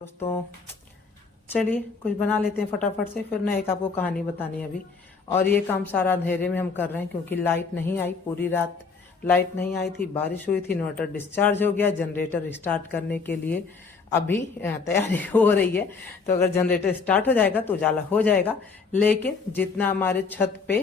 दोस्तों चलिए कुछ बना लेते हैं फटाफट से, फिर ना एक आपको कहानी बतानी है अभी। और ये काम सारा अंधेरे में हम कर रहे हैं क्योंकि लाइट नहीं आई, पूरी रात लाइट नहीं आई थी, बारिश हुई थी, इन्वर्टर डिस्चार्ज हो गया। जनरेटर स्टार्ट करने के लिए अभी तैयारी हो रही है। तो अगर जनरेटर स्टार्ट हो जाएगा तो उजाला हो जाएगा, लेकिन जितना हमारे छत पे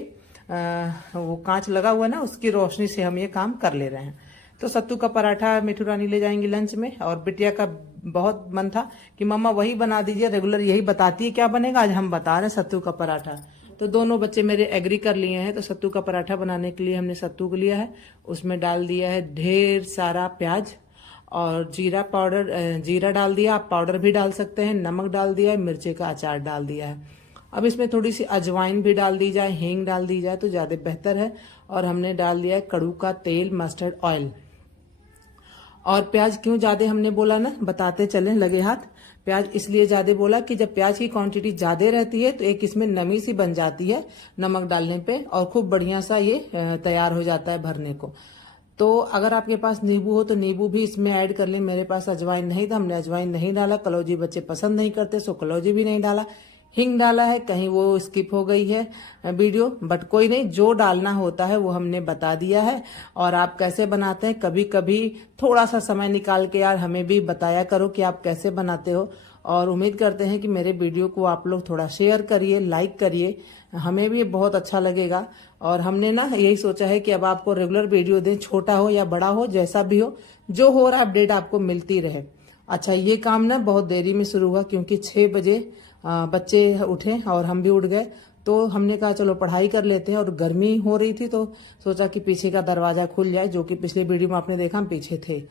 वो कांच लगा हुआ ना, उसकी रोशनी से हम ये काम कर ले रहे हैं। तो सत्तू का पराठा मिठू रानी ले जाएंगी लंच में, और बिटिया का बहुत मन था कि मम्मा वही बना दीजिए, रेगुलर यही बताती है क्या बनेगा, आज हम बता रहे हैं सत्तू का पराठा। तो दोनों बच्चे मेरे एग्री कर लिए हैं। तो सत्तू का पराठा बनाने के लिए हमने सत्तू को लिया है, उसमें डाल दिया है ढेर सारा प्याज और जीरा पाउडर, जीरा डाल दिया, आप पाउडर भी डाल सकते हैं, नमक डाल दिया है, मिर्ची का अचार डाल दिया है। अब इसमें थोड़ी सी अजवाइन भी डाल दी जाए, हींग डाल दी जाए तो ज़्यादा बेहतर है। और हमने डाल दिया है कड़ू का तेल, मस्टर्ड ऑयल। और प्याज क्यों ज्यादा हमने बोला ना, बताते चले लगे हाथ। प्याज इसलिए ज्यादा बोला कि जब प्याज की क्वांटिटी ज्यादा रहती है तो एक इसमें नमी सी बन जाती है नमक डालने पे, और खूब बढ़िया सा ये तैयार हो जाता है भरने को। तो अगर आपके पास नींबू हो तो नींबू भी इसमें ऐड कर लें। मेरे पास अजवाइन नहीं था, हमने अजवाइन नहीं डाला। कलौजी बच्चे पसंद नहीं करते, सो कलौजी भी नहीं डाला। हिंग डाला है, कहीं वो स्किप हो गई है वीडियो, बट कोई नहीं, जो डालना होता है वो हमने बता दिया है। और आप कैसे बनाते हैं, कभी कभी थोड़ा सा समय निकाल के यार हमें भी बताया करो कि आप कैसे बनाते हो। और उम्मीद करते हैं कि मेरे वीडियो को आप लोग थोड़ा शेयर करिए, लाइक करिए, हमें भी बहुत अच्छा लगेगा। और हमने ना यही सोचा है कि अब आपको रेगुलर वीडियो दें, छोटा हो या बड़ा हो, जैसा भी हो, जो हो रहा है अपडेट आपको मिलती रहे। अच्छा, ये काम ना बहुत देरी में शुरू हुआ क्योंकि 6 बजे बच्चे उठे और हम भी उठ गए। तो हमने कहा चलो पढ़ाई कर लेते हैं, और गर्मी हो रही थी तो सोचा कि पीछे का दरवाजा खुल जाए, जो कि पिछले वीडियो में आपने देखा हम पीछे थे।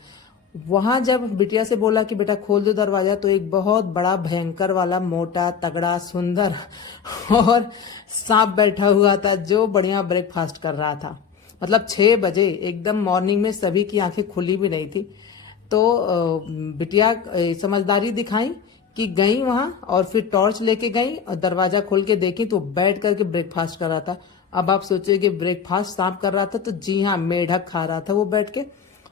वहां जब बिटिया से बोला कि बेटा खोल दो दरवाजा, तो एक बहुत बड़ा भयंकर वाला मोटा तगड़ा सुंदर और सांप बैठा हुआ था जो बढ़िया ब्रेकफास्ट कर रहा था। मतलब 6 बजे एकदम मॉर्निंग में, सभी की आंखें खुली भी नहीं थी। तो बिटिया समझदारी दिखाई कि गई वहां, और फिर टॉर्च लेके गई और दरवाजा खोल के देखी तो बैठ करके ब्रेकफास्ट कर रहा था। अब आप सोचिए कि ब्रेकफास्ट सांप कर रहा था, तो जी हाँ, मेढक खा रहा था वो बैठ के।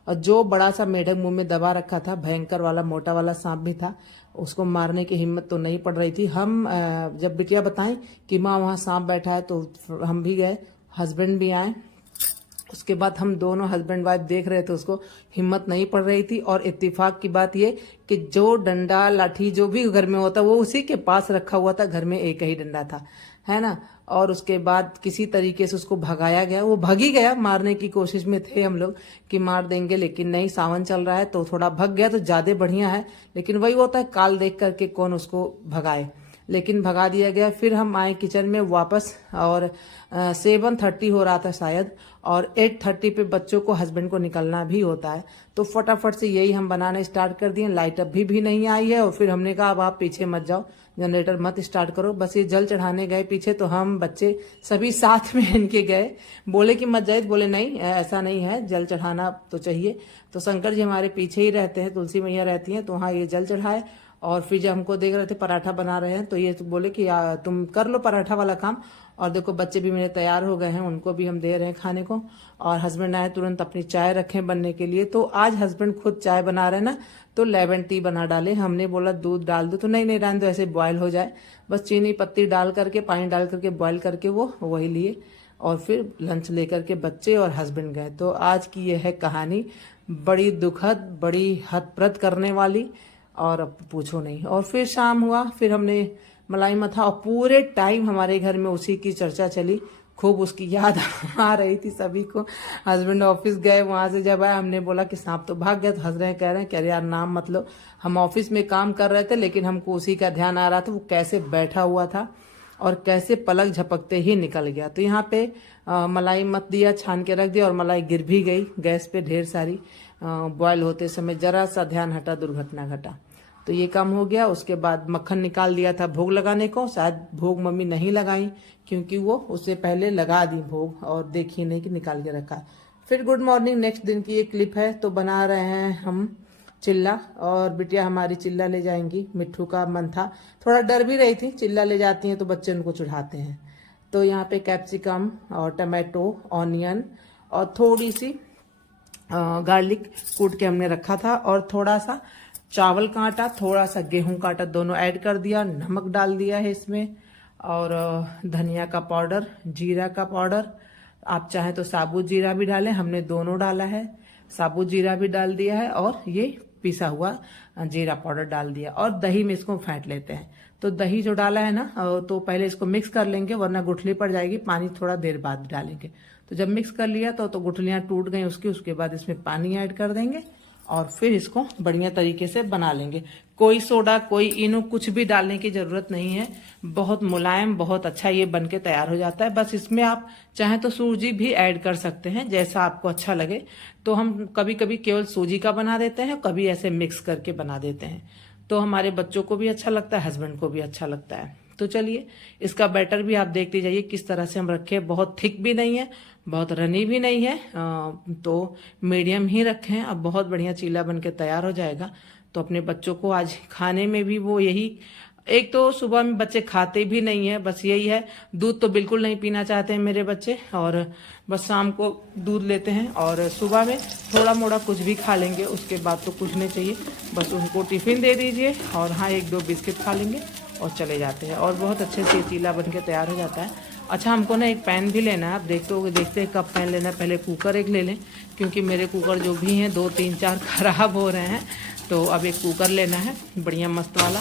और जो बड़ा सा मेढक मुंह में दबा रखा था, भयंकर वाला मोटा वाला सांप भी था, उसको मारने की हिम्मत तो नहीं पड़ रही थी। हम जब बिटिया बताएं कि माँ वहां सांप बैठा है, तो हम भी गए, हस्बैंड भी आए। उसके बाद हम दोनों हस्बैंड वाइफ देख रहे थे उसको, हिम्मत नहीं पड़ रही थी। और इत्तेफाक की बात ये कि जो डंडा लाठी जो भी घर में होता वो उसी के पास रखा हुआ था, घर में एक ही डंडा था, है ना। और उसके बाद किसी तरीके से उसको भगाया गया, वो भग ही गया। मारने की कोशिश में थे हम लोग कि मार देंगे, लेकिन नहीं, सावन चल रहा है तो थोड़ा भग गया तो ज्यादा बढ़िया है। लेकिन वही होता है, काल देख करके कौन उसको भगाए, लेकिन भगा दिया गया। फिर हम आए किचन में वापस, और 7:30 हो रहा था शायद, और 8:30 पे बच्चों को, हस्बैंड को निकलना भी होता है। तो फटाफट से यही हम बनाना स्टार्ट कर दिए। लाइट अभी भी नहीं आई है, और फिर हमने कहा अब आप पीछे मत जाओ, जनरेटर मत स्टार्ट करो, बस ये जल चढ़ाने गए पीछे। तो हम बच्चे सभी साथ में इनके गए, बोले कि मत जाए, बोले नहीं ऐसा नहीं है, जल चढ़ाना तो चाहिए। तो शंकर जी हमारे पीछे ही रहते हैं, तुलसी मैया रहती हैं, तो वहाँ ये जल चढ़ाए। और फिर जब हमको देख रहे थे पराठा बना रहे हैं, तो ये बोले कि तुम कर लो पराठा वाला काम। और देखो बच्चे भी मेरे तैयार हो गए हैं, उनको भी हम दे रहे हैं खाने को। और हस्बैंड आए, तुरंत अपनी चाय रखें बनने के लिए। तो आज हस्बैंड खुद चाय बना रहे हैं ना, तो लेमन टी बना डाले। हमने बोला दूध डाल दो, तो नहीं नहीं रहने दो, ऐसे बॉयल हो जाए, बस चीनी पत्ती डाल करके, पानी डाल करके बॉयल करके वो वही लिए। और फिर लंच लेकर के बच्चे और हस्बैंड गए। तो आज की यह है कहानी, बड़ी दुखद, बड़ी हतप्रद करने वाली, और अब पूछो नहीं। और फिर शाम हुआ, फिर हमने मलाई मथा, और पूरे टाइम हमारे घर में उसी की चर्चा चली, खूब उसकी याद आ रही थी सभी को। हस्बैंड ऑफिस गए, वहां से जब आए हमने बोला कि सांप तो भाग गया, तो हंस रहे हैं, कह रहे हैं कि अरे यार नाम मत लो, हम ऑफिस में काम कर रहे थे, लेकिन हमको उसी का ध्यान आ रहा था, वो कैसे बैठा हुआ था और कैसे पलक झपकते ही निकल गया। तो यहाँ पे मलाई मत दिया, छान के रख दिया, और मलाई गिर भी गई गैस पे ढेर सारी। बॉयल होते समय जरा सा ध्यान हटा, दुर्घटना घटा। तो ये काम हो गया। उसके बाद मक्खन निकाल दिया था भोग लगाने को, शायद भोग मम्मी नहीं लगाई क्योंकि वो उससे पहले लगा दी भोग, और देखिए नहीं कि निकाल के रखा। फिर गुड मॉर्निंग, नेक्स्ट दिन की एक क्लिप है। तो बना रहे हैं हम चिल्ला, और बिटिया हमारी चिल्ला ले जाएंगी। मिट्ठू का मन था, थोड़ा डर भी रही थी, चिल्ला ले जाती हैं तो बच्चे उनको चढ़ाते हैं। तो यहाँ पे कैप्सिकम और टमाटो, ऑनियन और थोड़ी सी गार्लिक कूट के हमने रखा था, और थोड़ा सा चावल का आटा, थोड़ा सा गेहूं का आटा, दोनों ऐड कर दिया, नमक डाल दिया है इसमें, और धनिया का पाउडर, जीरा का पाउडर, आप चाहें तो साबुत जीरा भी डालें, हमने दोनों डाला है, साबुत जीरा भी डाल दिया है और ये पिसा हुआ जीरा पाउडर डाल दिया, और दही में इसको फेंट लेते हैं। तो दही जो डाला है ना, तो पहले इसको मिक्स कर लेंगे वरना गुठली पड़ जाएगी, पानी थोड़ा देर बाद डालेंगे। तो जब मिक्स कर लिया तो गुठलियां टूट गई उसके बाद इसमें पानी ऐड कर देंगे और फिर इसको बढ़िया तरीके से बना लेंगे। कोई सोडा, कोई इनो, कुछ भी डालने की जरूरत नहीं है। बहुत मुलायम, बहुत अच्छा ये बनके तैयार हो जाता है। बस इसमें आप चाहें तो सूजी भी ऐड कर सकते हैं, जैसा आपको अच्छा लगे। तो हम कभी कभी केवल सूजी का बना देते हैं, कभी ऐसे मिक्स करके बना देते हैं। तो हमारे बच्चों को भी अच्छा लगता है, हस्बैंड को भी अच्छा लगता है। तो चलिए, इसका बैटर भी आप देखते जाइए किस तरह से हम रखे। बहुत थिक भी नहीं है, बहुत रनी भी नहीं है, तो मीडियम ही रखें। अब बहुत बढ़िया चीला बन के तैयार हो जाएगा। तो अपने बच्चों को आज खाने में भी वो यही, एक तो सुबह में बच्चे खाते भी नहीं है, बस यही है, दूध तो बिल्कुल नहीं पीना चाहते हैं मेरे बच्चे, और बस शाम को दूध लेते हैं और सुबह में थोड़ा मोड़ा कुछ भी खा लेंगे, उसके बाद तो कुछ नहीं चाहिए। बस उनको टिफिन दे दीजिए और हाँ 1-2 बिस्किट खा लेंगे और चले जाते हैं, और बहुत अच्छे से चीला बन के तैयार हो जाता है। अच्छा, हमको ना एक पैन भी लेना है। आप देखते हैं कब पैन लेना है। पहले कुकर एक ले लें, क्योंकि मेरे कुकर जो भी हैं 2, 3, 4 खराब हो रहे हैं। तो अब एक कुकर लेना है बढ़िया मस्त वाला,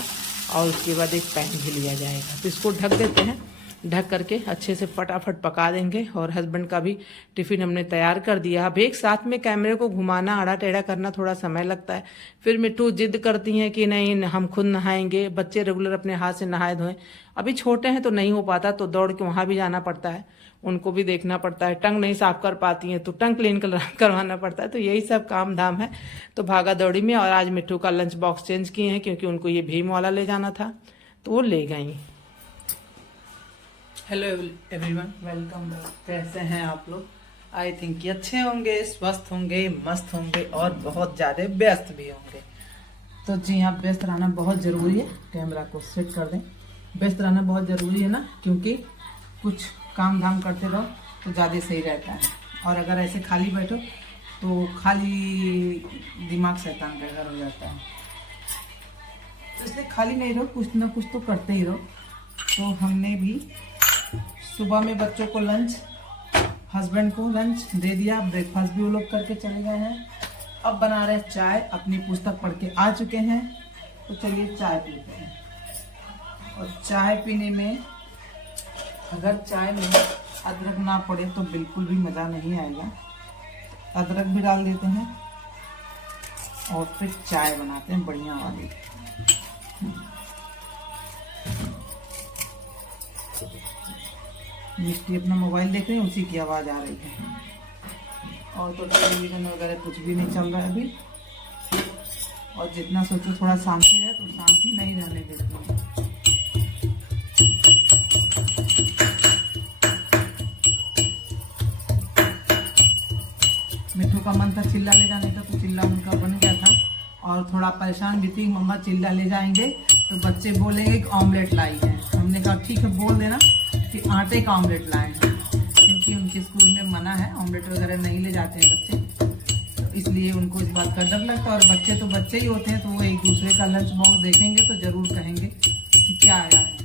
और उसके बाद एक पैन भी लिया जाएगा। तो इसको ढक देते हैं, ढक करके अच्छे से फटाफट पका देंगे। और हस्बैंड का भी टिफिन हमने तैयार कर दिया। अब एक साथ में कैमरे को घुमाना, आड़ा टेढ़ा करना थोड़ा समय लगता है। फिर मिट्टू जिद करती हैं कि नहीं हम खुद नहाएंगे। बच्चे रेगुलर अपने हाथ से नहाए धोएं, अभी छोटे हैं तो नहीं हो पाता, तो दौड़ के वहां भी जाना पड़ता है, उनको भी देखना पड़ता है। टंग नहीं साफ कर पाती हैं तो टंग क्लीन करवाना पड़ता है। तो यही सब काम धाम है, तो भागा दौड़ी में। और आज मिट्टू का लंच बॉक्स चेंज किए हैं, क्योंकि उनको ये भीम वाला ले जाना था, तो वो ले गई। Hello everyone, welcome. कैसे हैं आप लोग? आई थिंक कि अच्छे होंगे, स्वस्थ होंगे, मस्त होंगे और बहुत ज़्यादा व्यस्त भी होंगे। तो जी हाँ, व्यस्त रहना बहुत ज़रूरी है। कैमरा को सेट कर दें। व्यस्त रहना बहुत ज़रूरी है ना, क्योंकि कुछ काम धाम करते रहो तो ज़्यादा सही रहता है। और अगर ऐसे खाली बैठो तो खाली दिमाग शैतान का घर हो जाता है। तो इसलिए खाली नहीं रहो, कुछ ना कुछ तो करते ही रहो। तो हमने भी सुबह में बच्चों को लंच, हस्बैंड को लंच दे दिया, ब्रेकफास्ट भी वो लोग करके चले गए हैं। अब बना रहे चाय, अपनी पुस्तक पढ़ के आ चुके हैं, तो चलिए चाय पीते हैं। और चाय पीने में, अगर चाय में अदरक ना पड़े तो बिल्कुल भी मज़ा नहीं आएगा। अदरक भी डाल देते हैं और फिर चाय बनाते हैं बढ़िया वाली। मिस्टी अपना मोबाइल देख रहे हैं, उसी की आवाज़ आ रही है। और तो टेलीविज़न वगैरह कुछ भी नहीं चल रहा है अभी। और जितना सोचो थोड़ा शांति है, तो शांति नहीं रहने देती है। मिट्टू का मन था चिल्ला ले जाने का, तो चिल्ला उनका बन गया था। और थोड़ा परेशान भी थी, मम्मा चिल्ला ले जाएंगे तो बच्चे बोलेंगे कि ऑमलेट लाई है। हमने कहा ठीक है, बोल देना कि आटे का ऑमलेट लाए हैं, क्योंकि उनके स्कूल में मना है, ऑमलेट वगैरह नहीं ले जाते हैं बच्चे। तो इसलिए उनको इस बात का डर लगता है। और बच्चे तो बच्चे ही होते हैं, तो वो एक दूसरे का लंच बॉक्स देखेंगे तो जरूर कहेंगे कि क्या आया है।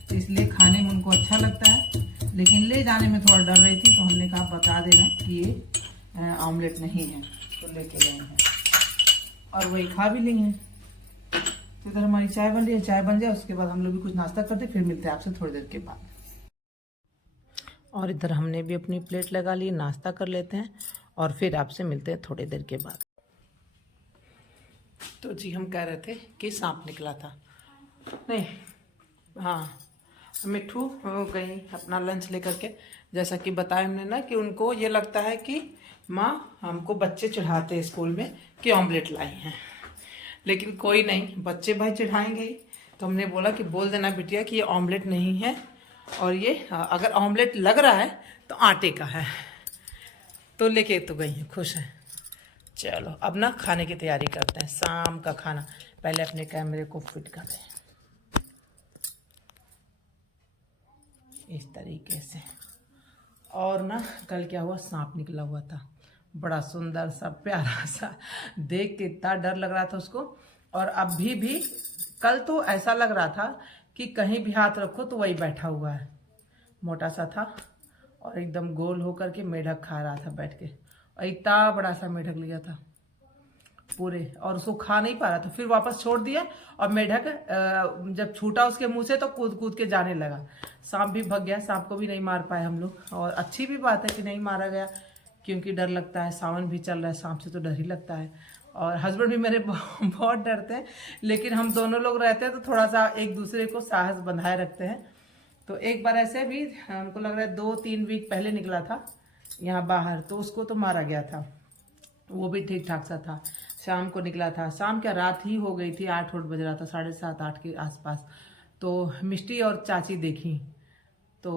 तो इसलिए खाने में उनको अच्छा लगता है, लेकिन ले जाने में थोड़ा डर रही थी। तो हमने कहा बता देना कि ये ऑमलेट नहीं है, तो लेके गए हैं और वही खा भी ली हैं। तो इधर हमारी चाय बन रही है, चाय बन जाए उसके बाद हम लोग भी कुछ नाश्ता करते, फिर मिलते हैं आपसे थोड़ी देर के बाद। और इधर हमने भी अपनी प्लेट लगा ली, नाश्ता कर लेते हैं और फिर आपसे मिलते हैं थोड़ी देर के बाद। तो जी हम कह रहे थे कि सांप निकला था, नहीं, हाँ, मिट्टू गई अपना लंच लेकर के। जैसा कि बताया हमने ना कि उनको ये लगता है कि माँ हमको बच्चे चढ़ाते स्कूल में कि ऑमलेट लाई हैं, लेकिन कोई नहीं, बच्चे भाई चढ़ाएंगे ही। तो हमने बोला कि बोल देना बिटिया कि ये ऑमलेट नहीं है, और ये अगर ऑमलेट लग रहा है तो आटे का है। तो लेके तो गई हैं, खुश हैं। चलो अब ना खाने की तैयारी करते हैं, शाम का खाना। पहले अपने कैमरे को फिट कर दें इस तरीके से। और ना कल क्या हुआ, सांप निकला हुआ था, बड़ा सुंदर सा प्यारा सा, देख के इतना डर लग रहा था उसको। और अभी भी कल तो ऐसा लग रहा था कि कहीं भी हाथ रखो तो वही बैठा हुआ है। मोटा सा था और एकदम गोल होकर के मेढक खा रहा था बैठ के, और इतना बड़ा सा मेढक लिया था पूरे, और उसको खा नहीं पा रहा था। फिर वापस छोड़ दिया और मेढक जब छूटा उसके मुंह से तो कूद कूद के जाने लगा। सांप भी भग गया, सांप को भी नहीं मार पाए हम लोग, और अच्छी भी बात है कि नहीं मारा गया, क्योंकि डर लगता है, सावन भी चल रहा है, सांप से तो डर ही लगता है। और हस्बैंड भी मेरे बहुत डरते हैं, लेकिन हम दोनों लोग रहते हैं तो थोड़ा सा एक दूसरे को साहस बंधाए रखते हैं। तो एक बार ऐसे भी हमको लग रहा है 2-3 वीक पहले निकला था यहाँ बाहर, तो उसको तो मारा गया था, वो भी ठीक ठाक सा था। शाम को निकला था, शाम क्या रात ही हो गई थी, 8 बज रहा था, 7:30-8 के आसपास। तो मिष्टी और चाची देखी तो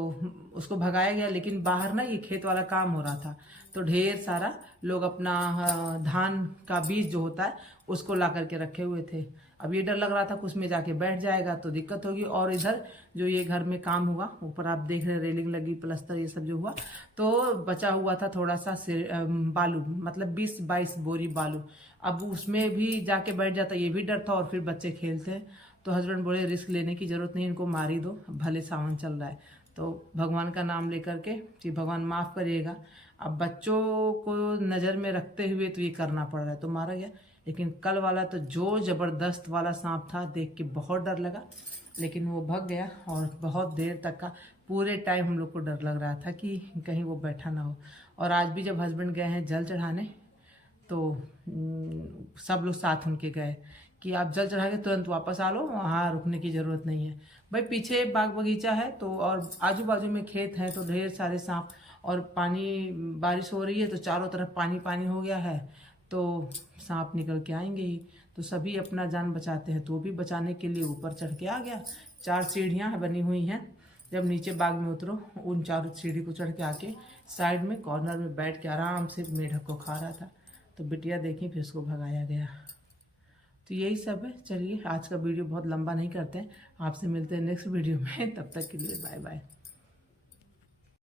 उसको भगाया गया, लेकिन बाहर ना ये खेत वाला काम हो रहा था, तो ढेर सारा लोग अपना धान का बीज जो होता है उसको ला करके रखे हुए थे। अब ये डर लग रहा था कि उसमें जाके बैठ जाएगा तो दिक्कत होगी। और इधर जो ये घर में काम हुआ, ऊपर आप देख रहे हैं रेलिंग लगी, प्लस्तर ये सब जो हुआ, तो बचा हुआ था थोड़ा सा बालू, मतलब 20-22 बोरी बालू। अब उसमें भी जाके बैठ जाता, ये भी डर था, और फिर बच्चे खेलते हैं। तो हस्बैंड बोले रिस्क लेने की जरूरत नहीं, इनको मार ही दो, भले सावन चल रहा है। तो भगवान का नाम लेकर के कि भगवान माफ़ करिएगा, अब बच्चों को नज़र में रखते हुए तो ये करना पड़ रहा है, तो मारा गया। लेकिन कल वाला तो जो ज़बरदस्त वाला सांप था, देख के बहुत डर लगा, लेकिन वो भग गया। और बहुत देर तक का पूरे टाइम हम लोग को डर लग रहा था कि कहीं वो बैठा ना हो। और आज भी जब हस्बैंड गए हैं जल चढ़ाने, तो सब लोग साथ उनके गए कि आप जल चढ़ा के तुरंत वापस आ लो, वहाँ रुकने की ज़रूरत नहीं है। भाई पीछे बाग बगीचा है तो, और आजू बाजू में खेत हैं, तो ढेर सारे सांप, और पानी बारिश हो रही है तो चारों तरफ पानी पानी हो गया है, तो सांप निकल के आएंगे ही। तो सभी अपना जान बचाते हैं, तो वो भी बचाने के लिए ऊपर चढ़ के आ गया। 4 सीढ़ियाँ बनी हुई हैं, जब नीचे बाग में उतरो उन 4 सीढ़ी को चढ़ के आके साइड में कॉर्नर में बैठ के आराम से मेढक को खा रहा था। तो बिटिया देखी, फिर उसको भगाया गया। तो यही सब है। चलिए आज का वीडियो बहुत लंबा नहीं करते हैं, आपसे मिलते हैं नेक्स्ट वीडियो में, तब तक के लिए बाय बाय।